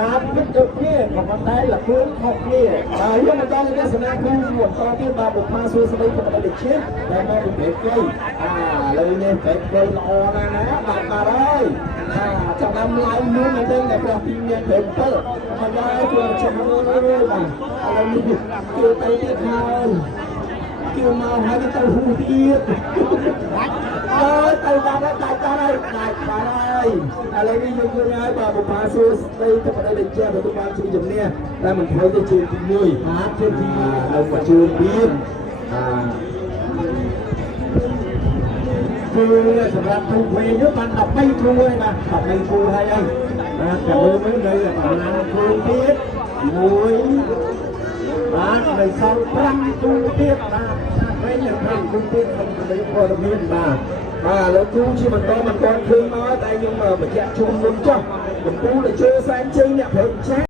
តាមពិតទៅគ្នាក៏ប៉ុន្តែលឿនខុសគ្នាហើយយើងមិនដល់ទេសនាគ្រូមួយតទៀតបាទបុព្វាសួស្ដីក៏មិនដូចជាតែមកពីពេកគេលើនេះពេកគេល្អណាស់ណាបាទហើយចាំតាមឡាយមួយនៅđâyតែប្រទីមានពេក7ហើយជួយចាំមើលបាទឥឡូវនេះគឺទៅទៀតហើយគឺមកហើយទៅហ៊ូទៀតទៅបានហើយដាច់បានហើយឥឡូវនេះយើងឃើញហើយបាទបុព្វាសួស្ដីទៅប្រទេសជាទទួលបានជ័យជំនះតែមិនធ្វើទៅជើងទី1បាទជើងទី2នៅមកជើងទៀតគឺសម្រាប់គ្រូពេញនោះបាន13គ្រូហើយបាទ13គ្រូហើយបាទតែមើលនៅប្រហែលគ្រូទៀត1បាទនៅសល់5គ្រូទៀតបាទវិញនៅ5គ្រូទៀតក្នុងប្រទេសព័ត៌មានបាទលោកគ្រូជាបន្តមិនទាន់ឃើញមកតែខ្ញុំបញ្ជាក់ជូនមុនចុះកំពុងតែជឿសែនជ័យអ្នកប្រឹក្សា